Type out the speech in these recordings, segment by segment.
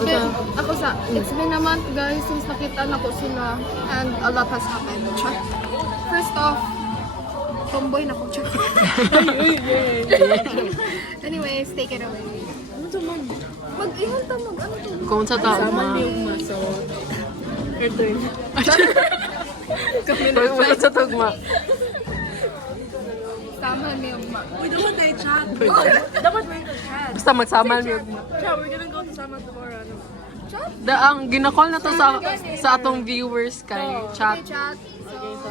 Ako sa, it's been a month guys since nakita na ko sila and a lot has happened. First off, tomboy na ko. Anyways, take it away. Mag-ihan ta ano to? Kung sa tao ma. So, return. Kung sa tugma. Tama niyo ma. We don't want to chat. Dapat we're gonna chat. Basta magsama niyo. Chat, we're gonna go to Sama tomorrow. Ang ginakol na to sa atong viewers kay chat. Okay, chat. So,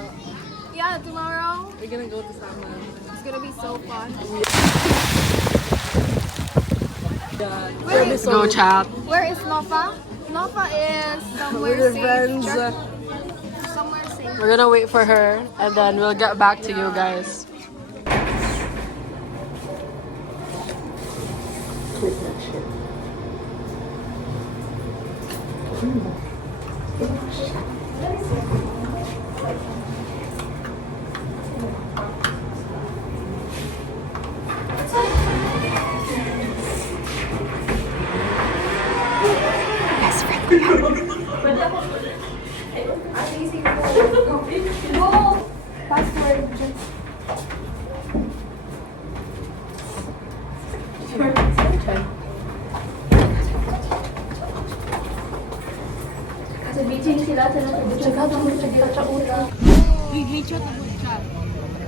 yeah, tomorrow We're gonna go to Sama. it's gonna be so fun. Yeah. Go chat. Where is Nova? Nova is somewhere With her safe. friends. Somewhere safe. We're gonna wait for her and then we'll get back to you guys.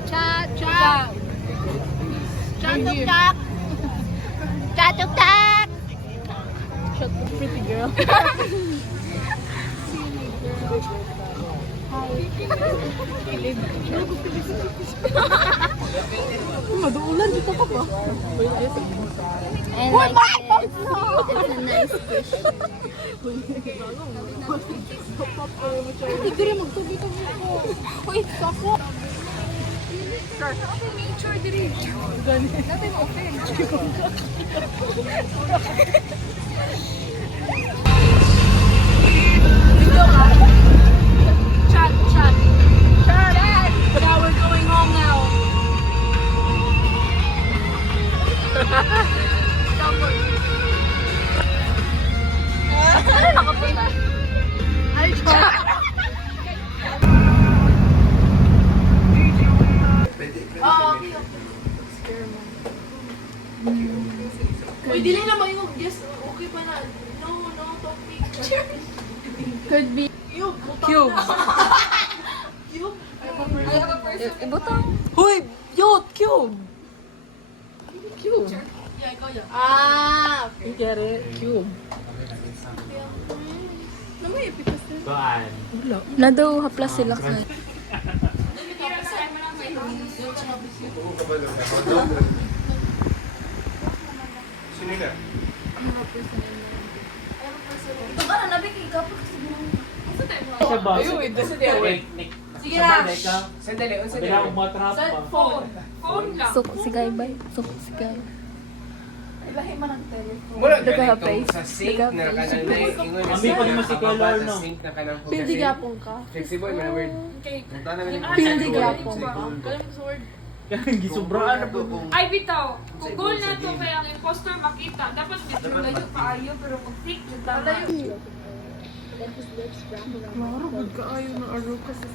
Chat, chat. Chat, chat, chat. Pretty girl. Maduulan dito ka ba? And like it's a nice fish. Hindi rin magtubi-tubi ako. Wait, ako. Nature diri. Nothing open. Chat, chat. Chat. Yeah, we're going home now. Uy, dili na yung guess. Okay pa na. No, talk picture. Could be. Cube. Cube. Cube? Ibutang. Hoy, yot, cube. Cube. Yeah, ikaw yan. Ah, You get it? Cube. na daw haplas sila ka. Sige na. Sandali, Suko si Guy bay. Suko si Guy. Mura Nagka-face. sa sink na kanang ingon Kami pa naman si Color, no? sa sink na kanang Pildi gapong ka. flexible man word. Punta na man Pildi gapong ka. Kalam sa word. Kaya gisubraan na po. Ay, bitaw. Kung goal na to kaya ang imposter makita, dapat medyo layo kaayo, pero kung fake yung tama. Marugod ka ayaw na araw ka sa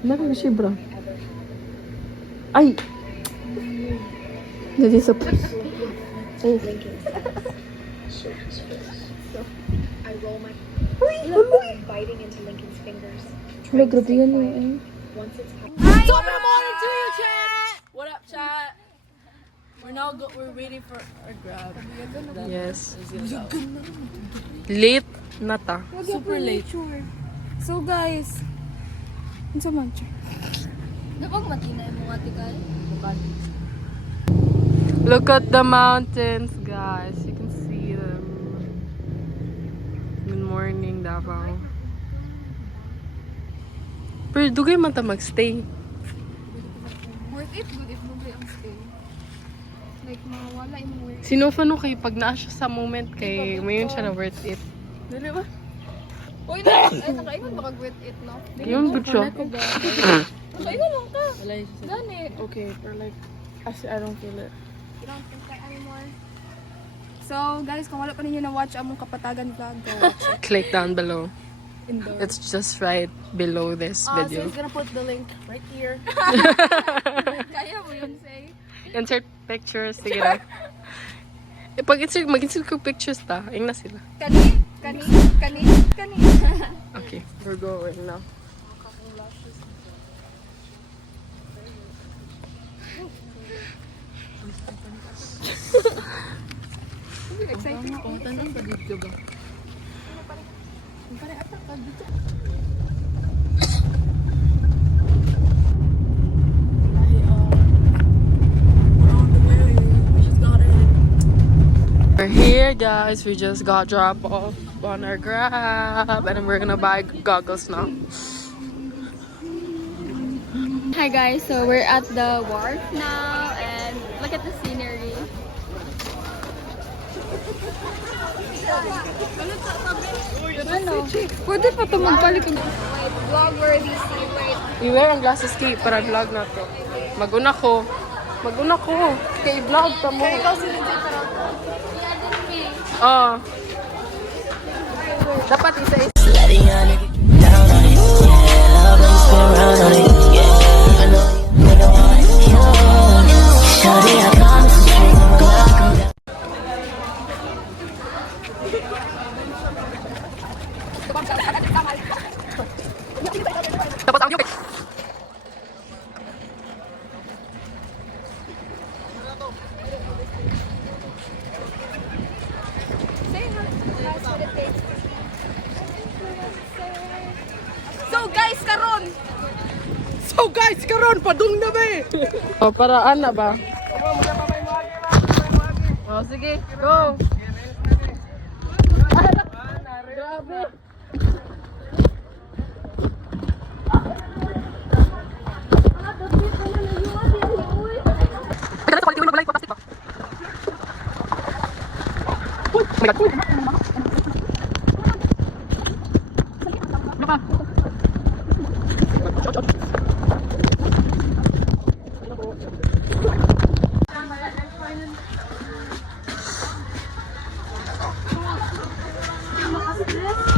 Nagano siya, bro? Ay! Dito sa... Ay. Wala, grabe yan eh. Top of the morning to you, chat! What up, chat? We're waiting for our grab. Yes. Late na ta. Super late. So guys, unsa man siya? Dapat matinay mo ati kay. Look at the mountains, guys. You can see them. Good morning, Davao. Pero dugay man ta magstay. Worth it good if nobody ang stay. Like mawala in work. Sinofano kay pag naa siya sa moment kay mayon siya na worth it. Dili ba? Uy, nakaingon ba kag worth it no? Yun good siya. Nakaingon lang ka. Wala yung Gani. okay, or like, I don't feel it. You don't think that anymore. So, guys, kung wala pa ninyo na-watch among Kapatagan vlog, go watch it. Click down below. Indoor. It's just right below this So video. he's gonna put the link right here. Kaya mo yun, say? Insert pictures. Sige na. Pag mag-insert ko pictures ta, ayun na sila. Kani. Okay, we're going now. Excited. We're here, guys. We just got dropped off on our Grab, and then we're gonna buy goggles now. Hi guys, so we're at the wharf now and look at the scenery. Ano? Pwede pa ito magbalik yung vlog-worthy scene, wait. I-wear ang glasses kay para vlog na to. Mag-una ko. Kay vlog ta mo. Ikaw sinunod pero Oh. Dapat isa-isa. Tapos ang yung So guys, karon padung na ba eh? oh, paraan na ba? Oh, sige, go! Grabe! Oh my God.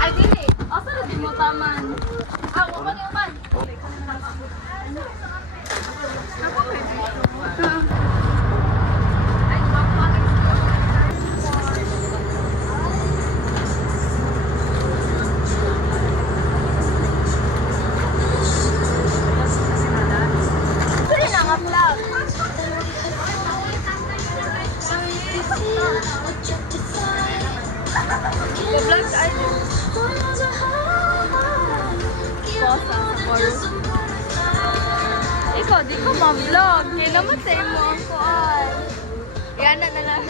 ay dili. Asa na di mo taman? Ah, uman. Ikaw, di ko ma-vlog. Kaya naman sa imo ang kuan. Yan na lang.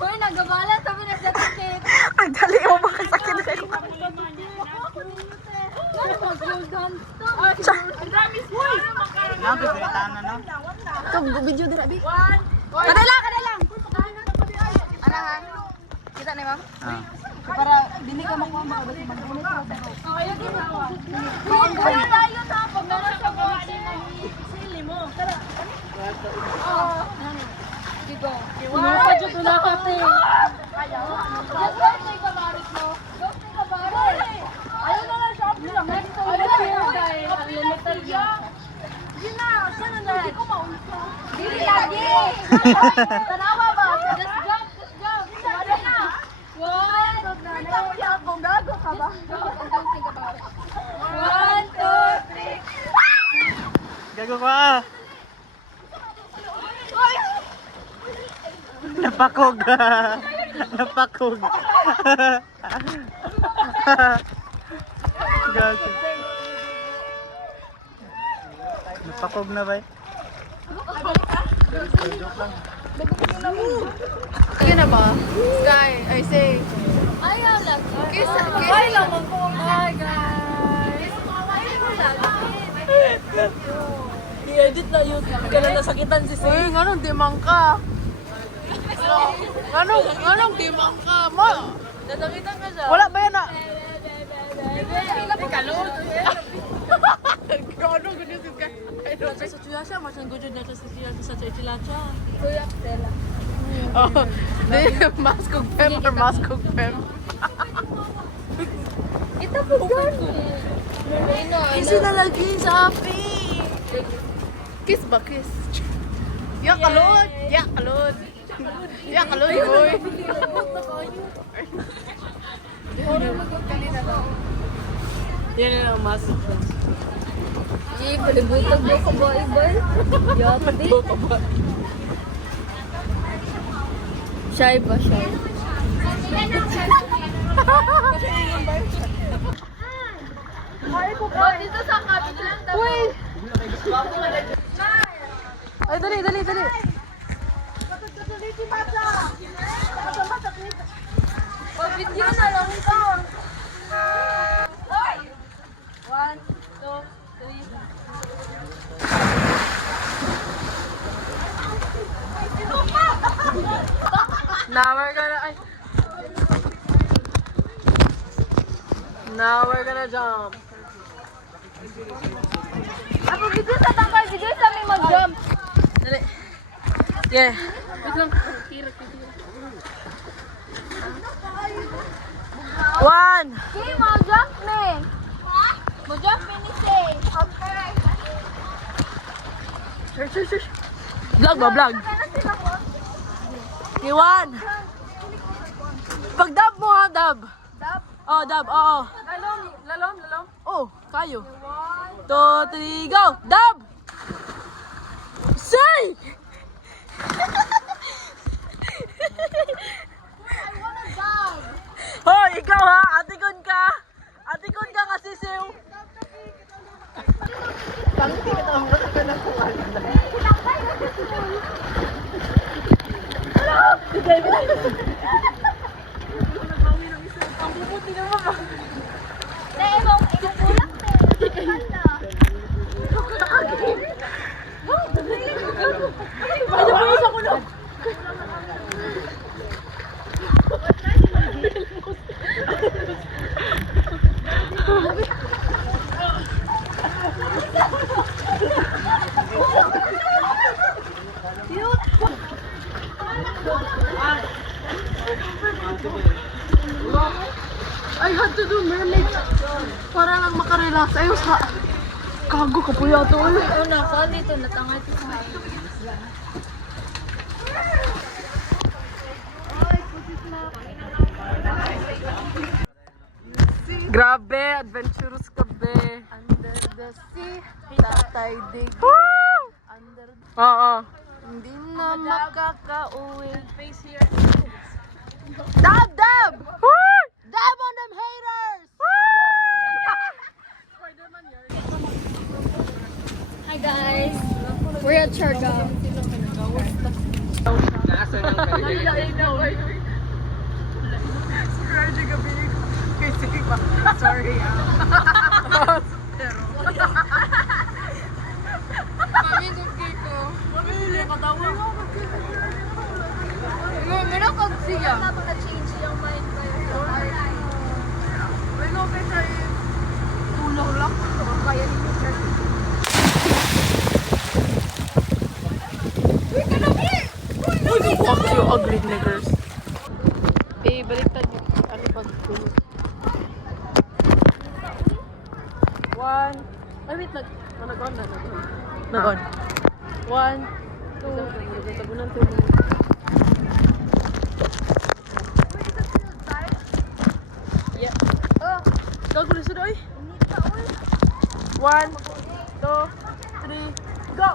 Uy, nagabala, sabi na sa ticket. Ang dali mo makasakit na ito. Ito, video dira, Bi. Kadala! Ano ha? Kita na, ma'am? Para dili ka makuha mga balik mag-ulit ka. Wala tayo na. Pag naman sa mga sili mo. Tara. Digo. Ano pa dyan ito nakate? Ayaw. Just don't take a barit, no? Don't take a barit. Ayaw na lang siya. Ayaw na siya. Dahil unlimited yan. Yun na. Saan na? Hindi ko maulito. Dili lagi. Tanawa ba? Just jump. Wala na. One. Ikaw siya kung gago ka ba? Don't think about it. 1, 2, 3. Gago ka! Napakog. Napakog. Gago. Napakog na ba? Sige na ba? Sky, I say. Ayaw lang. Kiss, Ay lang ako. Hi guys. I-edit na yun. Kaya nasakitan si Uy, nganong dimang ka? Nganong dimang ka? Ma, Nasakitan ka siya. wala ba yan na? Sa tuya siya, mas ang gudyo na sa tuya sa chilacha. Kuya Stella. Oh, di, maskog pem or maskog pem? Ito po gan. Kasi nalagi sa api. Kiss ba, kiss? Ya kalot! Ya kalot! Ya kalot, boy! Yan na ang mask. Di, palibutag mo ko ba, Ibay? Yati. Shy ba siya? Dito sa kabit lang. Uy! Ay, dali, dali, dali! Video na lang ito. Uy! 1, 2, 3. Now we're gonna... Ay. Now we're gonna jump. Ako video sa tangkal, video sa may mag-jump. Dali. Yeah. One. Okay, mag-jump me. Mag-jump me ni Say. Okay. Vlog ba, vlog? Iwan. Pag dab mo ha, dab. Dab. Oh, dab, oo. Lalom. Oh, kayo. 2, 3, go! Dab! Say! I wanna dive. Hoy, ikaw ha! Atikon ka! Atikon ka kasi, Sew! Naibang ikulak na. Hala. Ano ba isa ko na? I had to do mermaid para lang makarelax. Ayos ha. Kago ka po yato. Una ko dito natangay ko sa Grabe, adventurous kabe. Under the sea, tatay dig. Under the Oo. hindi na makakauwi. Face here. Dab, dab! Dab on them haters! Hi guys, we're at Siargao. Nasa ng kanila. Sorry. Meron kang siya. Napaka-change yung mind ko. Tulong lang. Kaya ninyo, sir. Fuck you, ugly niggers. Eh, baliktad yung ano pag tulog. 1. Ay, wait, nag-on na. Nag-on. 1, 2. Tabunan tulog. Yeah. Gago na sila, oy. 1, 2, 3, go!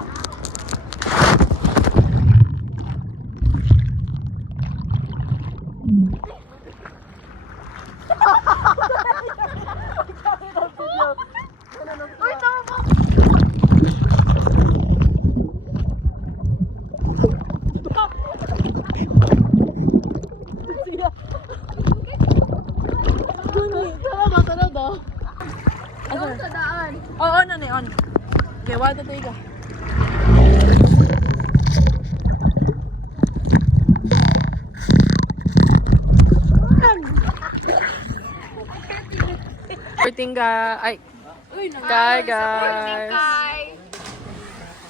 Okay, 1, 2, 3, go. Sporting guy. Kai guys.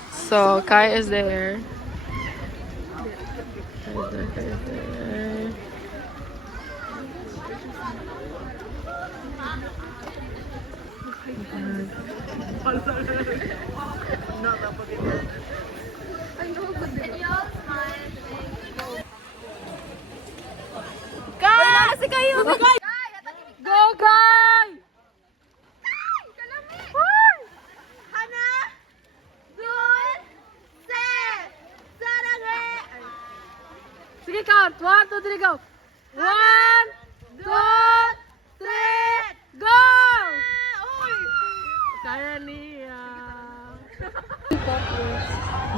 So Kai is there. Kai is there. Go, Kai! Sige, count. 1, 2, 3, go. 1, 2, 3, go! Kaya niya.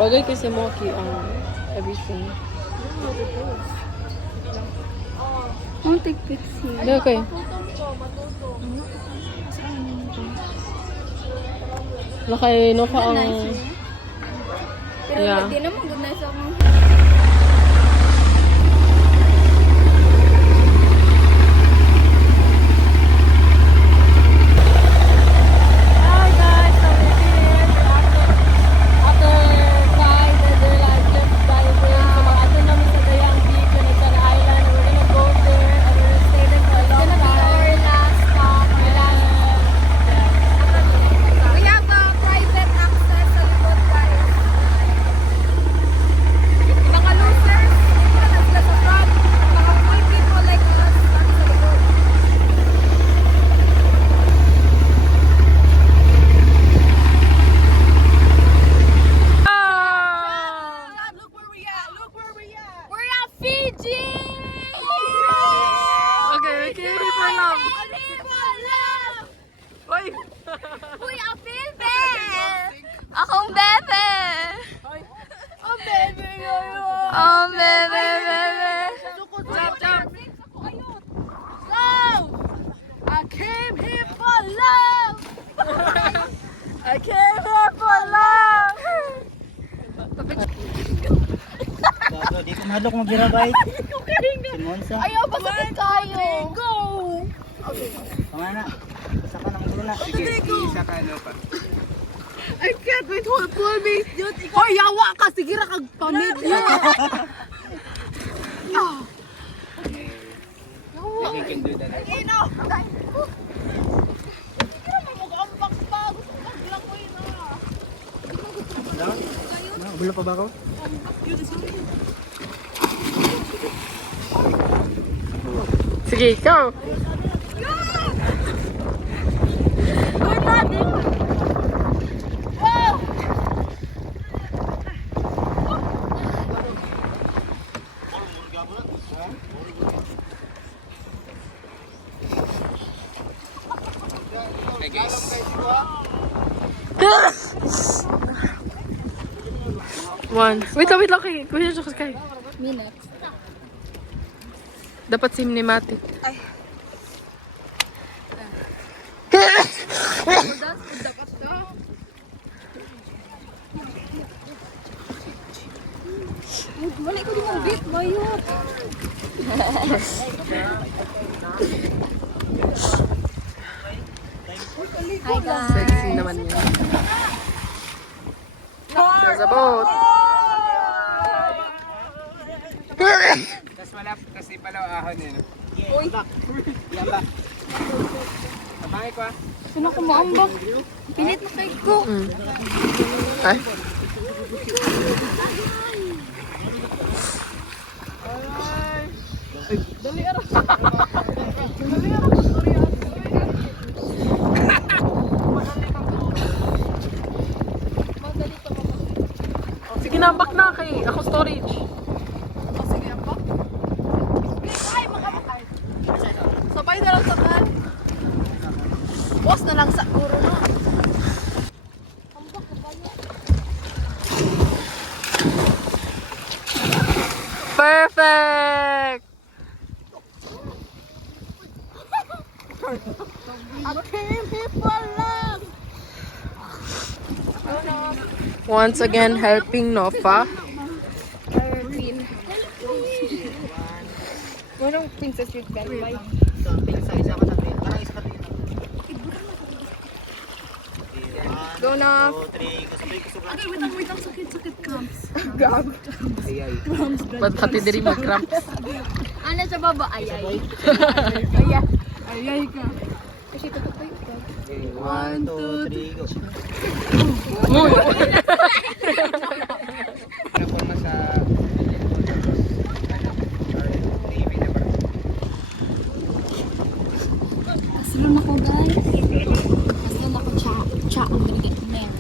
Bagay kasi Moki ang everything. I'll take pics here. Okay. Nakaino ka ang... Pero Yeah. di naman good na sa mga. Hi guys, so we're here after Kai, they're like just diving. So mag-ato namin sa Dayang Beach and it's an island. We're gonna go there and we're gonna stay there for a long time. Our last stop, our last. We have private access sa likod, guys. Mga losers, dito na sila sa front. Mga cool people like us, kami sa likod. Look where we at, look where we at. We're at Fiji! Okay, okay, for love. Uy! Uy, ang bebe! Akong bebe! Ang bebe yun! Ang bebe, bebe! Jump, jump. Go! I came here for love! I came here for love! Gago, di ko mahadlok mag-girabay. Simonsa. Ayaw ba sa tayo? Go! Pangana. Isa ka ng ulo na. I can't wait to pull me. Hoy, yawa ka. Sige ra kag pamilya. You can do that. Bulo pa ba ako? Sige, go! Hey guys. One. Wait lang kay. Kuya siya kay. Minutes. Dapat cinematic. Mali ko din ang beat, bayot. Hi guys. Sexy naman yan. There's a boat. Tas wala kasi pala ahon yun. Uy. Yamba. Tabangay ko ah. Sino ko maambak? Pilit na kay ko. Ay. Sige na, back na kay. Ako storage. Sige, ang bak. Ay, makabakay. Sabay na lang sa kan. Boss na lang sa guro na. Perfect! I came here for love. Once again, helping Nova. Walang Princess Street Bell. So, pinasa-isa ko sa train. Parang isa ka rin. Go na. 2, 3, kasabay ko sa Okay, wait lang, sakit cramps. Ayay. Ba't pati diri mag-cramp? Ano sa baba? Ayay. Ayay ka. Kasi tutupay ka. 1, 2, 3, go. Napunta sa Navy na ba? Kasulun ako, guys. Kasulun ako, cha ang binigay na yan.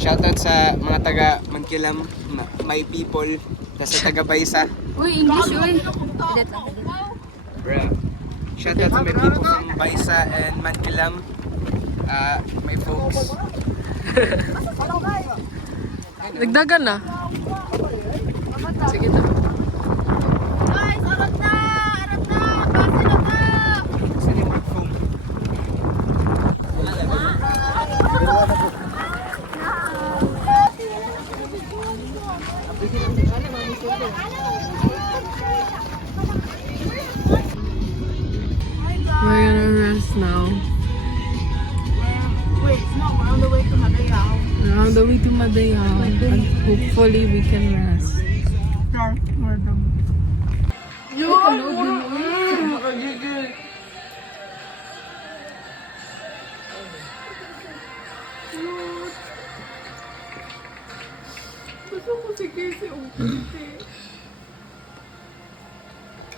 Shoutout sa mga taga Mangkilam, my people, sa taga Baysa. Uy, English, uy. Bruh. Shoutout sa my people from Baysa and Mangkilam. My folks. Nagdagan na. Sige na. Guys, arat na! Base na ka! Sa yung phone. We're gonna rest now. Wait, no, we're on the way to Madayao. We're on the way to Madayao, and hopefully we can rest.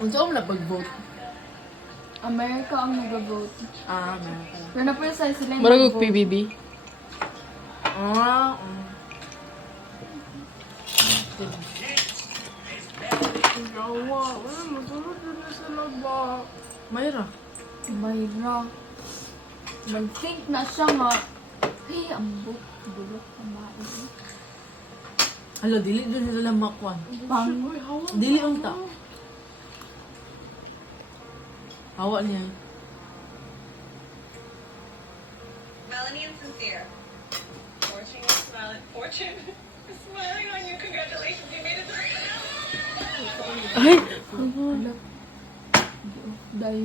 Unsa mo na pag-vote? America ang nag-vote. Ah, meron. Pero na pala sila yung Maragog nag-vote. PBB. Ah, Mayra. Mayra. Mag-think na siya nga. Hey, ang bulok ang bae. Alo, dili din sila makwan. Pang. Dili unta. Hawa niya. Melanie and Sincere. Fortune is smiling. Fortune is smiling on you. Congratulations, you made it through. Ay! Dahil